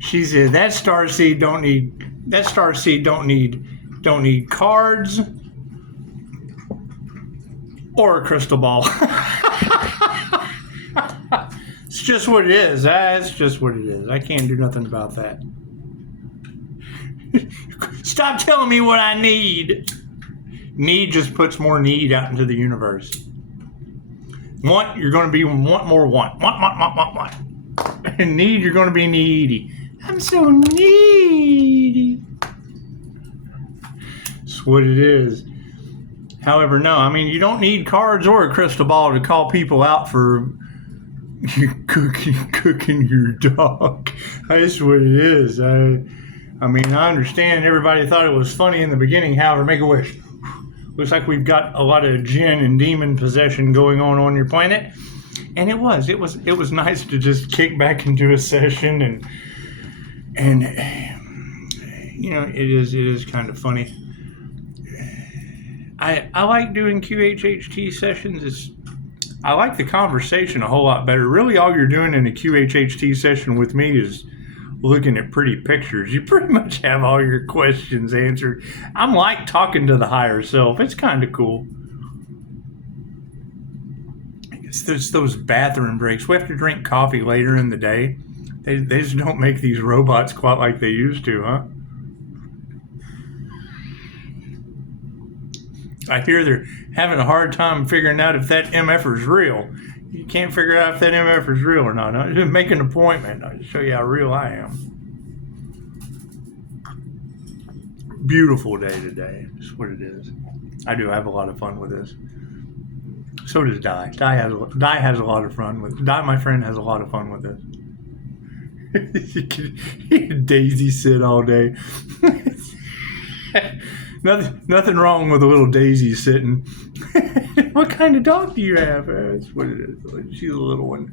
She said that starseed don't need cards or a crystal ball. It's just what it is. It's just what it is. I can't do nothing about that. Stop telling me what I need. Need just puts more need out into the universe. Want, you're going to be want more want. Want. And need, you're going to be needy. I'm so needy. That's what it is. However, no, I mean, you don't need cards or a crystal ball to call people out for cooking your dog. That's what it is. I mean, I understand everybody thought it was funny in the beginning. However, make a wish. Looks like we've got a lot of jinn and demon possession going on your planet. And it was nice to just kick back into a session and you know, it is kind of funny. I like doing QHHT sessions. I like the conversation a whole lot better. Really, all you're doing in a QHHT session with me is looking at pretty pictures. You pretty much have all your questions answered. I'm like talking to the higher self. It's kind of cool. It's those bathroom breaks. We have to drink coffee later in the day. They just don't make these robots quite like they used to, huh? I hear they're having a hard time figuring out if that MFer's real. You can't figure out if that MFer's real or not. I just make an appointment. I'll show you how real I am. Beautiful day today. That's what it is. I do have a lot of fun with this. So does Di. Di has a lot of fun with. Di, my friend, has a lot of fun with this. He can daisy sit all day. Nothing wrong with a little daisy sitting. What kind of dog do you have? That's what it is. She's a little one.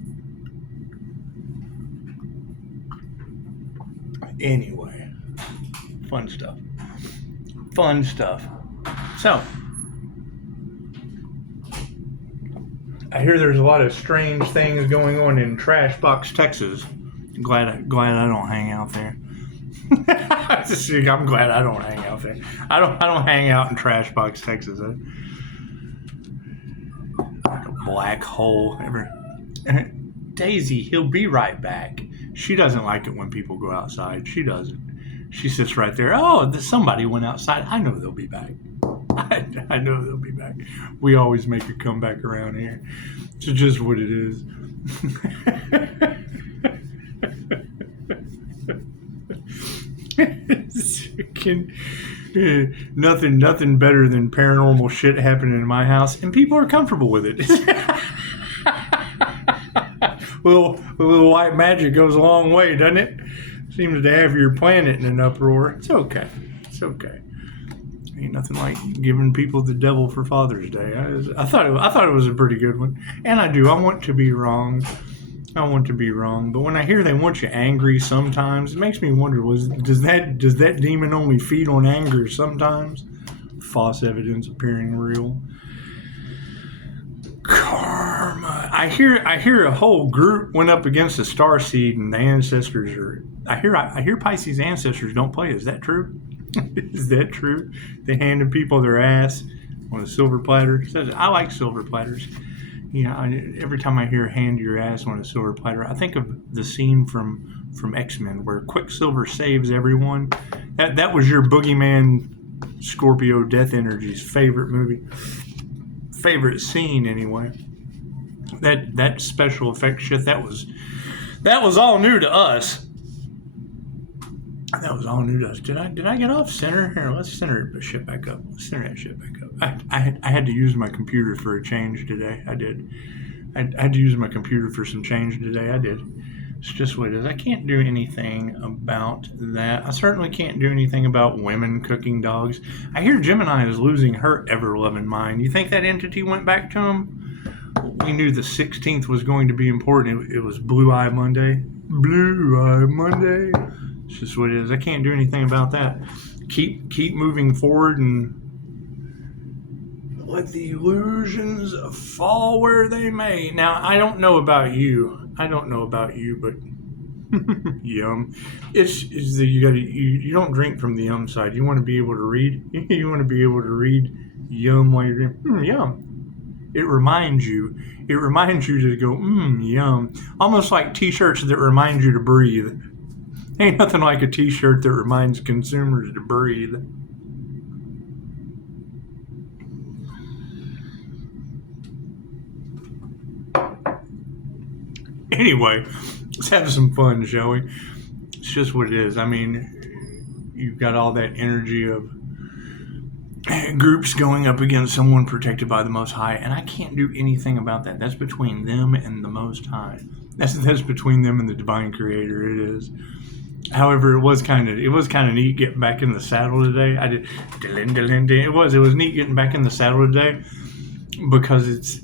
Anyway, fun stuff. So, I hear there's a lot of strange things going on in Trashbox, Texas. Glad I don't hang out there. I'm glad I don't hang out there. I don't hang out in Trashbox, Texas. Like a black hole. Daisy, he'll be right back. She doesn't like it when people go outside. She doesn't. She sits right there. Oh, somebody went outside. I know they'll be back. I know they'll be back. We always make a comeback around here. It's just what it is. Nothing better than paranormal shit happening in my house, and people are comfortable with it. little white magic goes a long way, doesn't it? Seems to have your planet in an uproar. It's okay. Ain't nothing like giving people the devil for Father's Day. I thought it was a pretty good one, and I do. I want to be wrong. But when I hear they want you angry sometimes, it makes me wonder: does that demon only feed on anger sometimes? False evidence appearing real. Karma. I hear a whole group went up against a starseed, and the ancestors are. I hear Pisces ancestors don't play. Is that true? Is that true? They handed people their ass on a silver platter. I like silver platters. You know, every time I hear "hand your ass on a silver platter," I think of the scene from X-Men where Quicksilver saves everyone. That was your boogeyman, Scorpio Death Energy's favorite scene anyway. That special effect shit, that was all new to us. That was all new to us. Did I get off center? Here, let's center the shit back up. Let's center that shit back up. I had to use my computer for a change today. I did. I had to use my computer for some change today. I did. It's just what it is. I can't do anything about that. I certainly can't do anything about women cooking dogs. I hear Gemini is losing her ever-loving mind. You think that entity went back to him? We knew the 16th was going to be important. It was Blue Eye Monday. Blue Eye Monday. It's just what it is. I can't do anything about that. Keep moving forward and Let the illusions fall where they may. Now, I don't know about you, but yum. You don't drink from the yum side. You want to be able to read. You want to be able to read yum while you're drinking. Yum. It reminds you to go, yum. Almost like t-shirts that remind you to breathe. Ain't nothing like a t-shirt that reminds consumers to breathe. Anyway, let's have some fun, shall we? It's just what it is. I mean, you've got all that energy of groups going up against someone protected by the Most High, and I can't do anything about that. That's between them and the Most High. That's between them and the Divine Creator. It is. However, it was kind of neat getting back in the saddle today. It was neat getting back in the saddle today because it's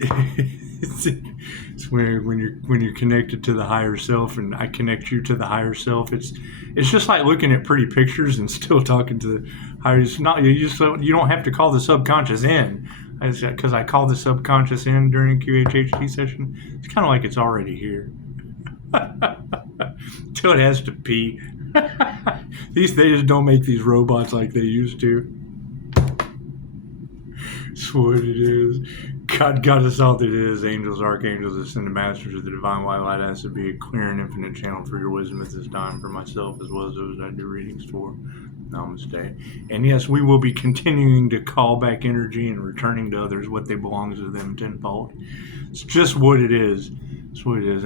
when you're connected to the higher self, and I connect you to the higher self. It's just like looking at pretty pictures and still talking to the higher. It's not you don't have to call the subconscious in, because I call the subconscious in during a QHHT session. It's kind of like it's already here. Till it has to pee. They just don't make these robots like they used to. That's what it is. God got us all that it is. Angels, archangels, ascended masters of the divine white light, has to be a clear and infinite channel for your wisdom at this time, for myself as well as those I do readings for. Namaste. And yes, we will be continuing to call back energy and returning to others what they belong to them tenfold. It's just what it is. It's what it is.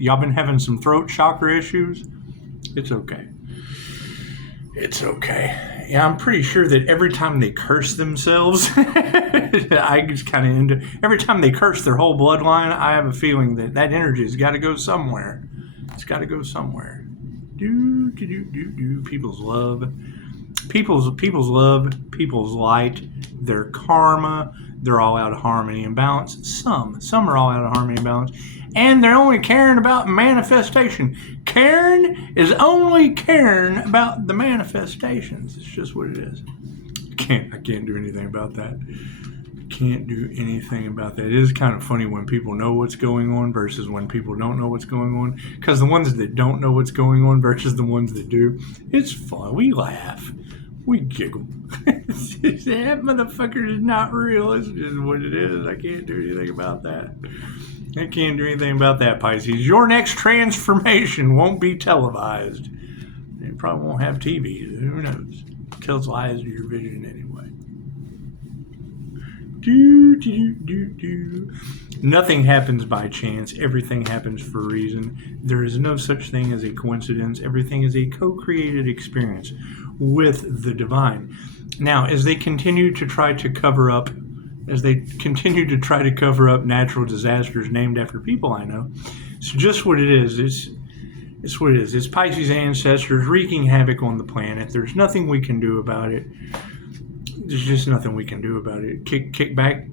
Y'all been having some throat chakra issues. It's okay. It's okay. Yeah, I'm pretty sure that every time they curse themselves, I just kind of every time they curse their whole bloodline, I have a feeling that energy has got to go somewhere. It's got to go somewhere. People's love, people's love, people's light, their karma, they're all out of harmony and balance. Some are all out of harmony and balance. And they're only caring about manifestation. Karen is only caring about the manifestations. It's just what it is. I can't do anything about that. Can't do anything about that. It is kind of funny when people know what's going on versus when people don't know what's going on. Because the ones that don't know what's going on versus the ones that do, it's fun. We laugh. We giggle. That motherfucker is not real. It's just what it is. I can't do anything about that. I can't do anything about that, Pisces. Your next transformation won't be televised. It probably won't have TV. Who knows? It tells lies to your vision anyway. Nothing happens by chance. Everything happens for a reason. There is no such thing as a coincidence. Everything is a co-created experience with the divine. Now, as they continue to try to cover up natural disasters named after people I know, it's just what it is. It's what it is. It's Pisces ancestors wreaking havoc on the planet. There's nothing we can do about it. There's just nothing we can do about it. Kick back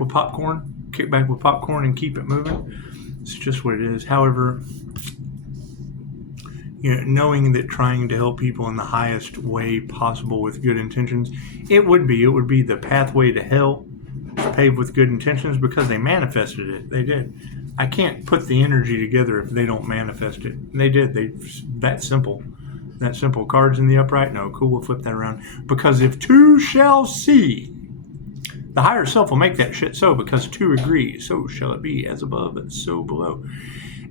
with popcorn. Kick back with popcorn and keep it moving. It's just what it is. However, knowing that trying to help people in the highest way possible with good intentions, it would be the pathway to hell paved with good intentions, because they manifested it. They did. I can't put the energy together if they don't manifest it. They did. That simple. That simple. Cards in the upright? No. Cool, we'll flip that around. Because if two shall see, the higher self will make that shit so, because two agree. So shall it be, as above, so below.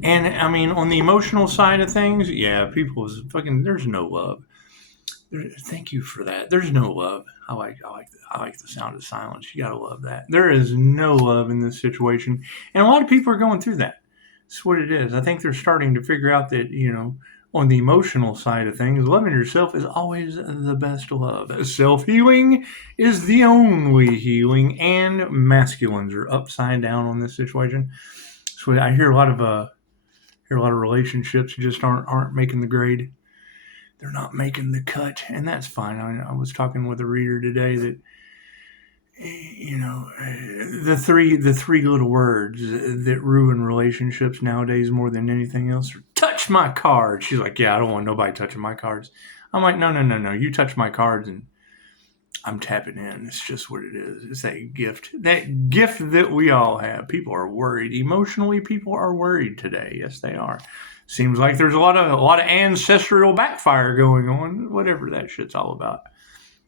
And, I mean, on the emotional side of things, yeah, there's no love. Thank you for that. There's no love. I like the sound of silence. You gotta love that. There is no love in this situation. And a lot of people are going through that. That's what it is. I think they're starting to figure out that, on the emotional side of things, loving yourself is always the best love. Self-healing is the only healing, and masculines are upside down on this situation. So I hear a lot of relationships just aren't making the grade. They're not making the cut, and that's fine. I was talking with a reader today that, the three little words that ruin relationships nowadays more than anything else are, touch my cards. She's like, yeah, I don't want nobody touching my cards. I'm like, no. You touch my cards, and I'm tapping in. It's just what it is. It's that gift that we all have. People are worried. Emotionally, people are worried today. Yes, they are. Seems like there's a lot of ancestral backfire going on, whatever that shit's all about.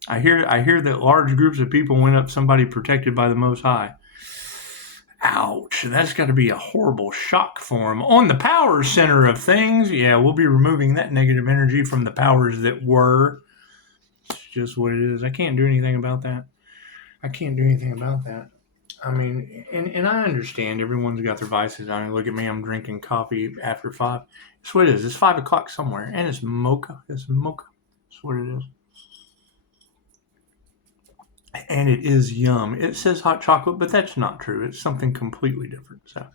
I hear that large groups of people went up somebody protected by the Most High. Ouch, that's got to be a horrible shock for them. On the power center of things, yeah, we'll be removing that negative energy from the powers that were. It's just what it is. I can't do anything about that. I mean, and I understand everyone's got their vices. I mean, look at me, I'm drinking coffee after 5. That's what it is. It's 5 o'clock somewhere, and it's mocha. That's what it is. And it is yum. It says hot chocolate, but that's not true. It's something completely different. So,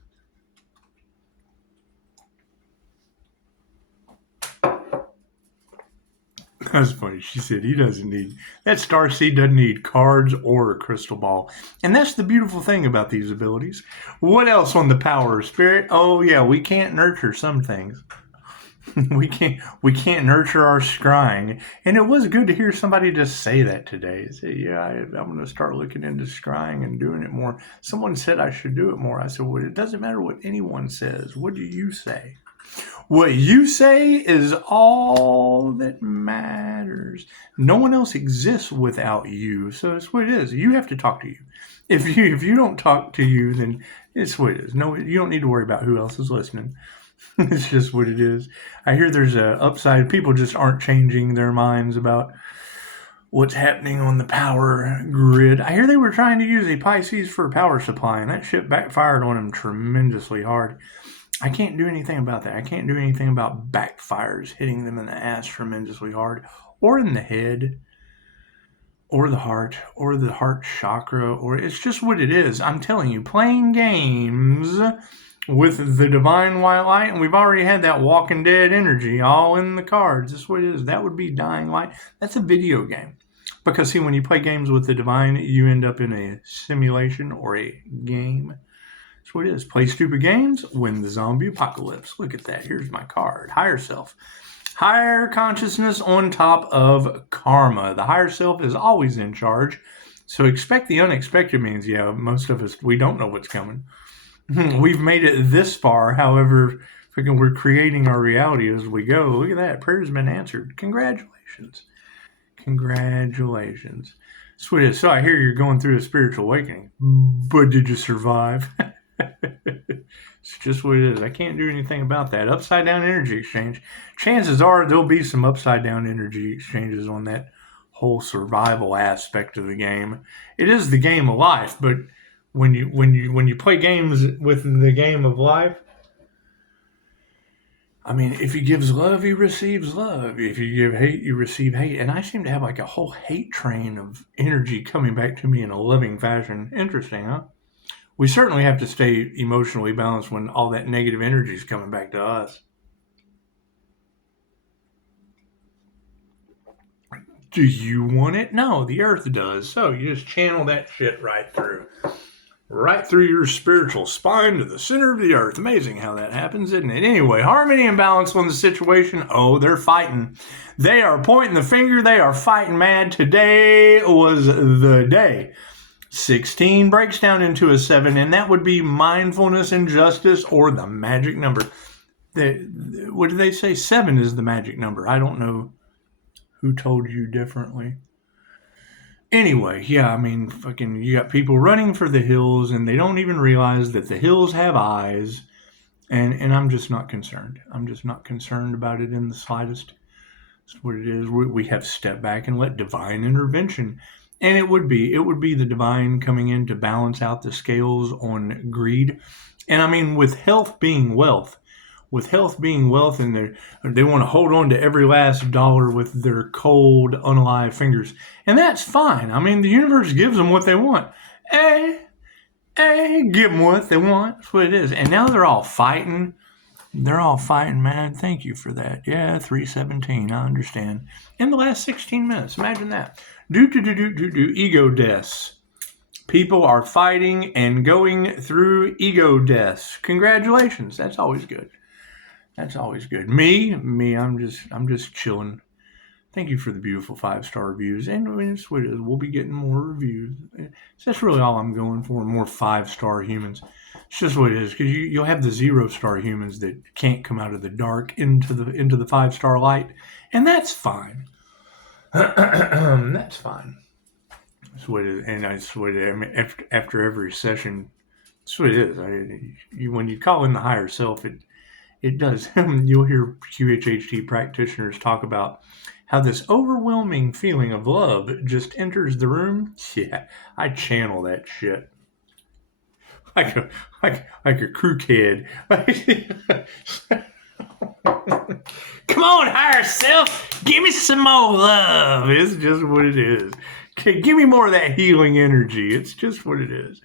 that's funny. She said that starseed doesn't need cards or a crystal ball. And that's the beautiful thing about these abilities. What else on the power of spirit? Oh yeah, we can't nurture some things. we can't nurture our scrying. And it was good to hear somebody just say that today. Say, yeah, I'm going to start looking into scrying and doing it more. Someone said I should do it more. I said, well, it doesn't matter what anyone says. What do you say? What you say is all that matters. No one else exists without you. So that's what it is. You have to talk to you. If you don't talk to you, then it's what it is. No, you don't need to worry about who else is listening. It's just what it is. I hear there's a upside. People just aren't changing their minds about what's happening on the power grid. I hear they were trying to use a Pisces for a power supply, and that shit backfired on them tremendously hard. I can't do anything about that. I can't do anything about backfires hitting them in the ass tremendously hard, or in the head, or the heart chakra, or it's just what it is. I'm telling you, playing games with the divine white light, and we've already had that Walking Dead energy all in the cards. That's what it is. That would be dying light. That's a video game. Because see, when you play games with the divine, you end up in a simulation or a game. That's what it is. Play stupid games, win the zombie apocalypse. Look at that. Here's my card. Higher self. Higher consciousness on top of karma. The higher self is always in charge. So expect the unexpected means, yeah, most of us, we don't know what's coming. We've made it this far. However, we're creating our reality as we go. Look at that. Prayer's been answered. Congratulations. Sweet it is. So I hear you're going through a spiritual awakening. But did you survive? It's just what it is. I can't do anything about that. Upside down energy exchange. Chances are there'll be some upside down energy exchanges on that whole survival aspect of the game. It is the game of life, but when you play games with the game of life, I mean, if he gives love, he receives love. If you give hate, you receive hate. And I seem to have like a whole hate train of energy coming back to me in a loving fashion. Interesting, huh? We certainly have to stay emotionally balanced when all that negative energy is coming back to us. Do you want it? No, the earth does. So you just channel that shit right through your spiritual spine to the center of the earth. Amazing how that happens, isn't it? Anyway, harmony and balance on the situation. Oh, they're fighting. They are pointing the finger. They are fighting mad. Today was the day. 16 breaks down into a 7, and that would be mindfulness and justice, or the magic number. What do they say? 7 is the magic number. I don't know who told you differently. Anyway, yeah, I mean, fucking, you got people running for the hills, and they don't even realize that the hills have eyes, and I'm just not concerned. I'm just not concerned about it in the slightest. That's what it is. We have to step back and let divine intervention. And it would be the divine coming in to balance out the scales on greed. And I mean, with health being wealth, and they want to hold on to every last dollar with their cold, unalive fingers. And that's fine. I mean, the universe gives them what they want. Give them what they want. That's what it is. And now they're all fighting. Man. Thank you for that. Yeah, 317. I understand. In the last 16 minutes. Imagine that. Ego deaths. People are fighting and going through ego deaths. Congratulations. That's always good. Me, I'm just chilling. Thank you for the beautiful 5-star reviews. And it's what it is. We'll be getting more reviews. So that's really all I'm going for, more 5-star humans. It's just what it is, because you'll have the 0-star humans that can't come out of the dark into the 5-star light, and that's fine. That's fine. That's what it is. And that's what it is. I mean, after every session, that's what it is. When you call in the higher self, it does. You'll hear QHHT practitioners talk about how this overwhelming feeling of love just enters the room. Yeah, I channel that shit like a crew kid. Come on, higher self, give me some more love. It's just what it is. Okay, give me more of that healing energy. It's just what it is.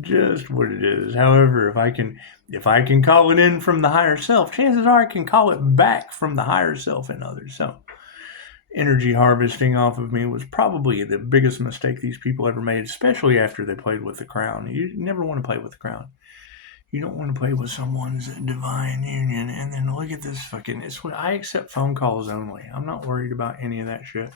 Just what it is. However, if I can call it in from the higher self, chances are I can call it back from the higher self in others. So energy harvesting off of me was probably the biggest mistake these people ever made, especially after they played with the crown. You never want to play with the crown. You don't want to play with someone's divine union. And then look at this fucking, it's what I accept phone calls only. I'm not worried about any of that shit,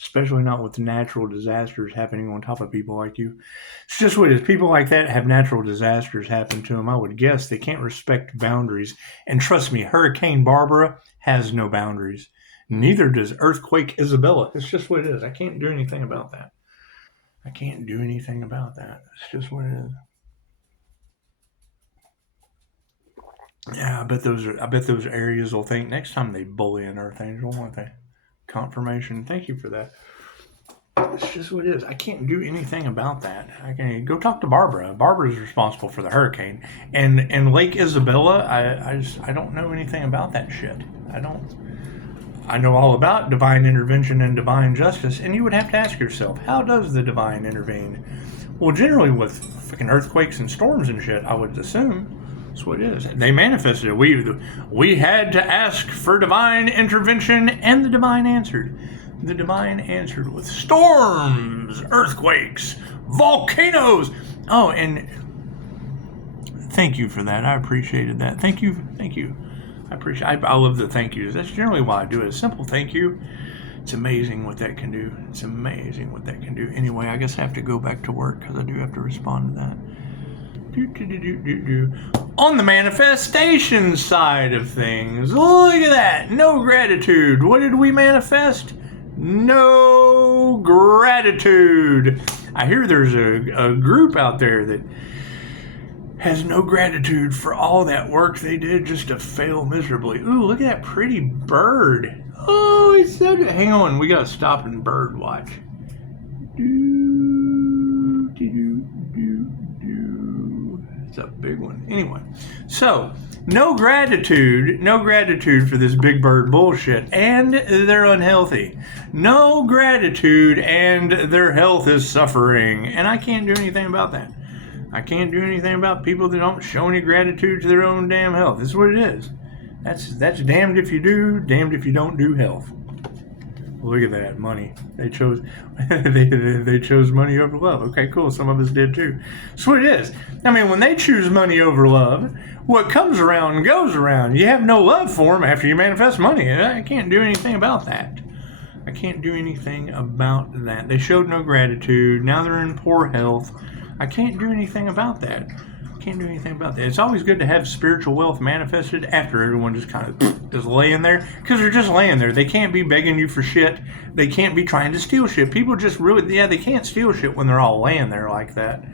especially not with natural disasters happening on top of people like you. It's just what it is. People like that have natural disasters happen to them. I would guess they can't respect boundaries. And trust me, Hurricane Barbara has no boundaries. Neither does Earthquake Isabella. It's just what it is. I can't do anything about that. I can't do anything about that. It's just what it is. Yeah, I bet those areas will think next time they bully an Earth Angel, won't they? Confirmation. Thank you for that. It's just what it is. I can't do anything about that. I can go talk to Barbara. Barbara's responsible for the hurricane, and Lake Isabella. I don't know anything about that shit. I know all about divine intervention and divine justice, and you would have to ask yourself, how does the divine intervene? Well, generally with fucking earthquakes and storms and shit, I would assume. That's what it is. They manifested it. We had to ask for divine intervention, and the divine answered. The divine answered with storms, earthquakes, volcanoes. Oh, and thank you for that. I appreciated that. Thank you. I love the thank yous. That's generally why I do it. A simple thank you. It's amazing what that can do. Anyway, I guess I have to go back to work because I do have to respond to that. On the manifestation side of things, look at that. No gratitude. What did we manifest? No gratitude. I hear there's a group out there that has no gratitude for all that work they did just to fail miserably. Ooh, look at that pretty bird. Oh, it's so good. Hang on, we gotta stop and bird watch. It's a big one. Anyway, so no gratitude for this big bird bullshit, and they're unhealthy. No gratitude, and their health is suffering, and I can't do anything about that. I can't do anything about people that don't show any gratitude to their own damn health. This is what it is. That's damned if you do, damned if you don't do health. Look at that, money. They chose they chose money over love. Okay, cool. Some of us did too. That's what it is. I mean, when they choose money over love, what comes around goes around. You have no love for them after you manifest money. I can't do anything about that. They showed no gratitude. Now they're in poor health. I can't do anything about that. It's always good to have spiritual wealth manifested after everyone just kind of is laying there, because they're just laying there. They can't be begging you for shit. They can't be trying to steal shit. People just they can't steal shit when they're all laying there like that.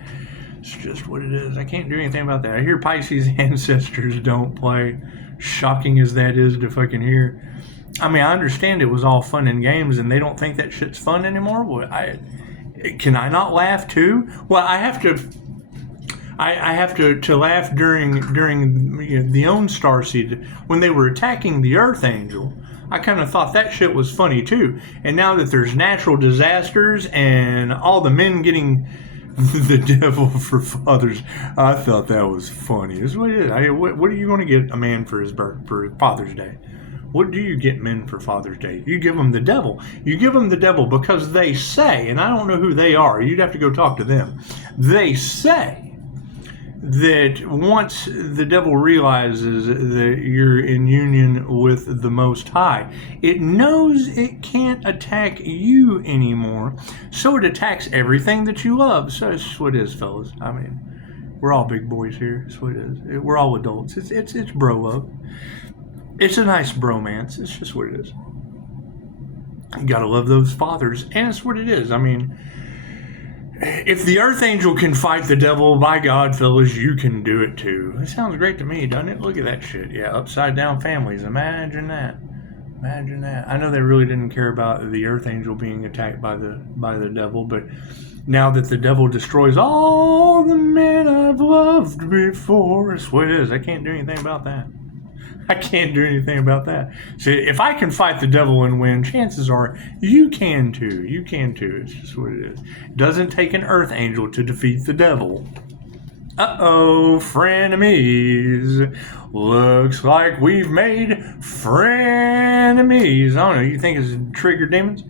It's just what it is. I can't do anything about that. I hear Pisces ancestors don't play. Shocking as that is to fucking hear. I mean, I understand it was all fun and games, and they don't think that shit's fun anymore. Well, can I not laugh too? Well, I have to laugh during the own starseed when they were attacking the Earth Angel. I kind of thought that shit was funny too. And now that there's natural disasters and all the men getting the devil for fathers, I thought that was funny. This is what it is. What are you going to get a man for for Father's Day? What do you get men for Father's Day? You give them the devil. You give them the devil because they say, and I don't know who they are. You'd have to go talk to them. They say that once the devil realizes that you're in union with the Most High, it knows it can't attack you anymore, so it attacks everything that you love. So that's what it is, fellas. I mean, we're all big boys here. That's what it is. We're all adults. It's bro love. It's a nice bromance. It's just what it is. You gotta love those fathers, and it's what it is. I mean, if the Earth Angel can fight the devil, by God, fellas, you can do it too. It sounds great to me, doesn't it? Look at that shit. Yeah, upside down families. Imagine that. Imagine that. I know they really didn't care about the Earth Angel being attacked by the devil, but now that the devil destroys all the men I've loved before, it's what it is. I can't do anything about that. I can't do anything about that. See, if I can fight the devil and win, chances are you can too. You can too. It's just what it is. It doesn't take an Earth Angel to defeat the devil. Uh-oh, frenemies. Looks like we've made frenemies. I don't know, you think it's trigger demons?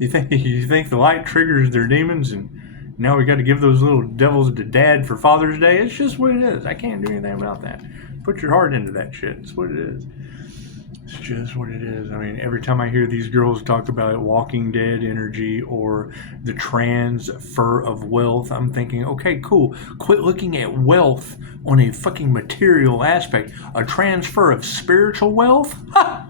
You think the light triggers their demons and now we got to give those little devils to Dad for Father's Day? It's just what it is. I can't do anything about that. Put your heart into that shit. It's what it is. It's just what it is. I mean, every time I hear these girls talk about Walking Dead energy or the transfer of wealth, I'm thinking, okay, cool. Quit looking at wealth on a fucking material aspect. A transfer of spiritual wealth? Ha!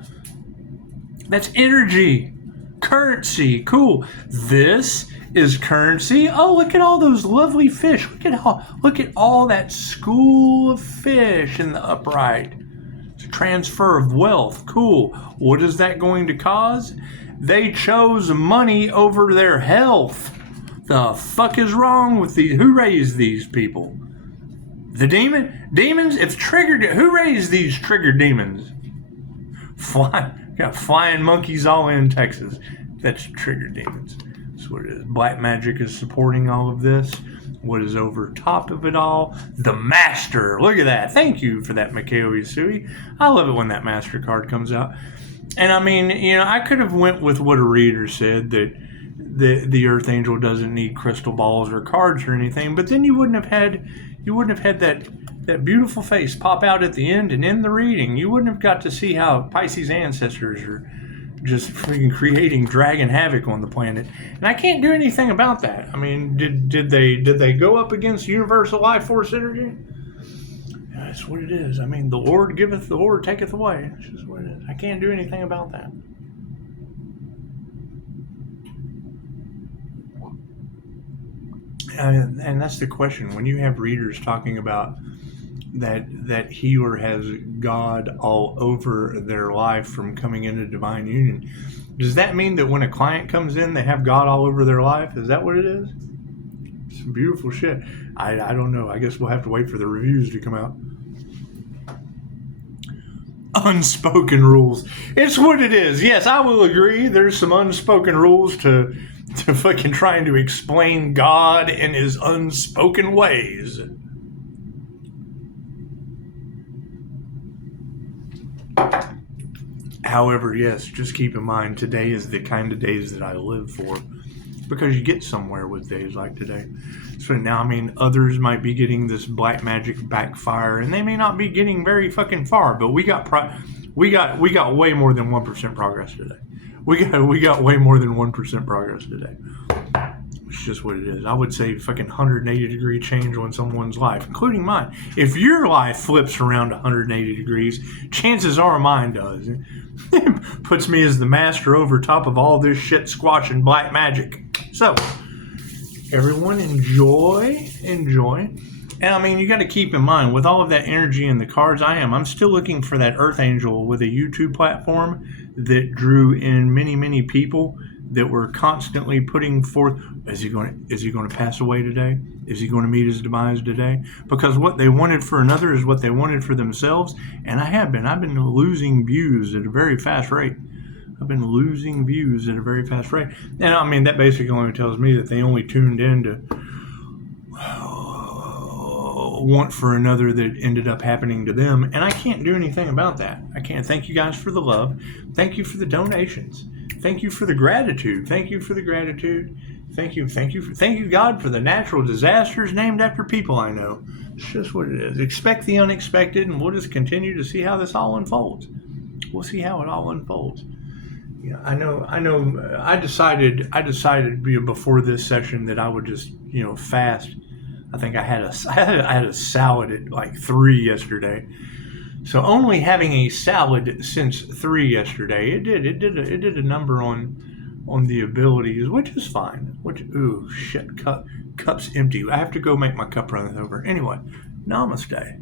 That's energy. Currency. Cool. This is currency. Oh, look at all those lovely fish. Look at all that school of fish in the upright. It's a transfer of wealth. Cool. What is that going to cause? They chose money over their health. The fuck is wrong with these? Who raised these people? The demons? If triggered, who raised these triggered demons? Flying monkeys all in Texas. That's triggered demons. That's what it is. Black magic is supporting all of this. What is over top of it all? The Master. Look at that. Thank you for that, Mikao Isui. I love it when that Master card comes out. And I mean, you know, I could have went with what a reader said, that the Earth Angel doesn't need crystal balls or cards or anything, but then you wouldn't have had that beautiful face pop out at the end and end the reading. You wouldn't have got to see how Pisces ancestors are just freaking creating dragon havoc on the planet. And I can't do anything about that. I mean, did they go up against universal life force energy? That's what it is. I mean, the Lord giveth, the Lord taketh away. It's just what it is. I can't do anything about that. And that's the question. When you have readers talking about that healer has God all over their life from coming into divine union, does that mean that when a client comes in, they have God all over their life? Is that what it is? It's some beautiful shit. I don't know. I guess we'll have to wait for the reviews to come out. Unspoken rules. It's what it is. Yes, I will agree. There's some unspoken rules to fucking trying to explain God in his unspoken ways. However, yes, just keep in mind, today is the kind of days that I live for, because you get somewhere with days like today. So now, I mean, others might be getting this black magic backfire, and they may not be getting very fucking far, but we got way more than 1% progress today. We got way more than 1% progress today. It's just what it is. I would say fucking 180 degree change on someone's life, including mine. If your life flips around 180 degrees, chances are mine does. It puts me as the master over top of all this shit squashing black magic. So, everyone enjoy. And I mean, you got to keep in mind, with all of that energy in the cards, I'm still looking for that Earth Angel with a YouTube platform that drew in many, many people that were constantly putting forth, is he going to pass away today? Is he going to meet his demise today? Because what they wanted for another is what they wanted for themselves. And I've been losing views at a very fast rate. And I mean, that basically only tells me that they only tuned in to want for another that ended up happening to them. And I can't do anything about that. I can't. Thank you guys for the love. Thank you for the donations. Thank you for the gratitude. Thank you, God, for the natural disasters named after people I know. It's just what it is. Expect the unexpected, and we'll just continue to see how this all unfolds. We'll see how it all unfolds. Yeah, I know. I decided before this session that I would just fast. I think I had a salad at like 3 yesterday. So only having a salad since 3 yesterday, it did a number on the abilities, which is fine. Ooh shit, cup's empty. I have to go make my cup run over. Anyway, namaste.